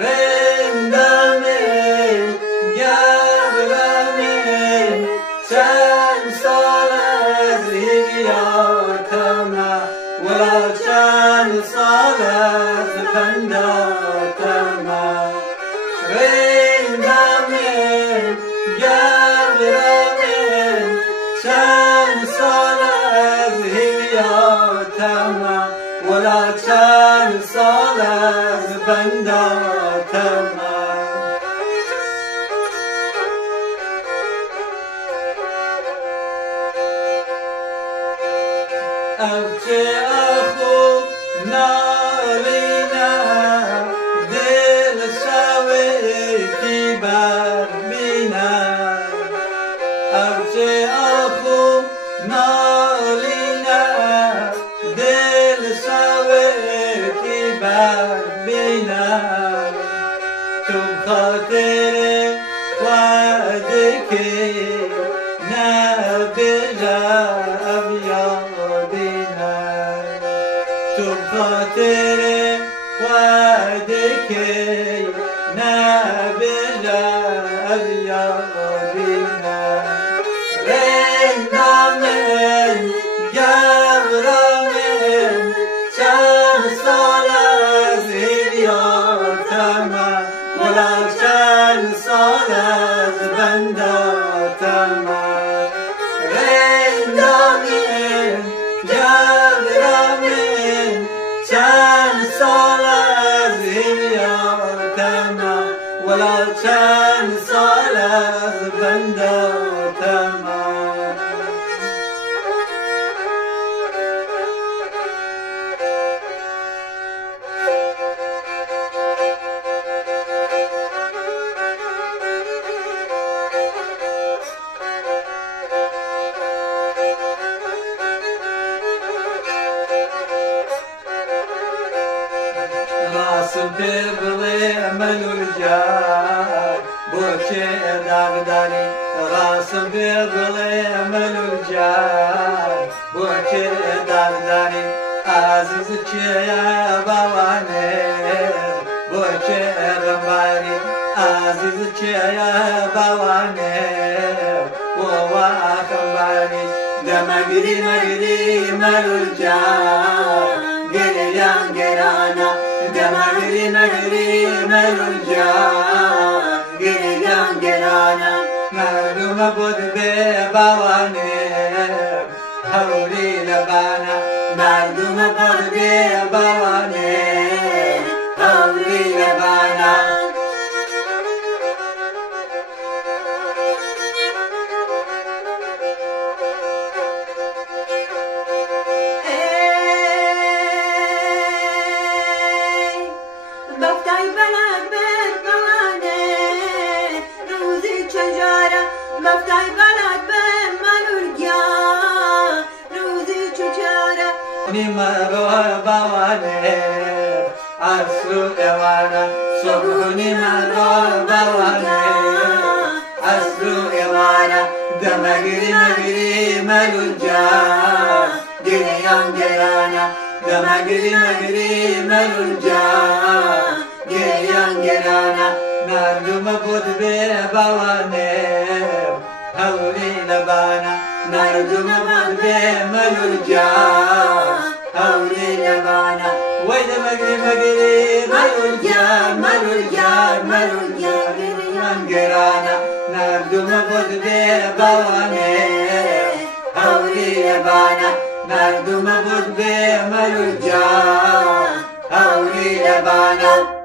رندمه گبرمه چند سال از هیاتمه ولا چند سال از پنداتمه رندمه گبرمه چند سال از هیاتمه ولا چند سال از پنداتمه اخچه اخو نالینه دل شوی کی بر بینه اخچه اخو نالینه دل شوی کی بر بینه تو خاطر وعده که نبرم یادینه تو خاطر وعده که نبرم یادینه رندمه گبرمه چند سال از هیاتمه ولا چند سال از بنداتمه رندمه گبرمه چند سال از هیاتمه ولا چند سال از بنداتمه راسم بغلی ملوجار بوچه داغداری راسم بغلی ملوجار بوچه داغداری عزیز چه باوانه بوچه رمباری عزیز چه باوانه ووا خباری دمگری مگری ملوجار گریان گرانا دمگری مگری ملوجان گریان گرانا مردم بود به باوانه حولی لبانا مردم بود به باوانه حولی لبانا بفتای بلد به موانه روزی چجاره بفتای بلد به ملولگیا روزی چجاره نیمه رو باوانه اصلو ایوانا صبح نیمه رو باوانه اصلو ایوانا دمگری مگری ملولجان گریان گرانا دمگری مگری ملولجان گریان گرانا مردم بود به باوانه حولی لبانا مردم بود به ملولجان حولی لبانا وی دمگری مگری ملولجان ملولجان ملولجان گریان گرانا مردم بود به باوانه حولی لبانا مردم بود به ملوجان حولی لبانا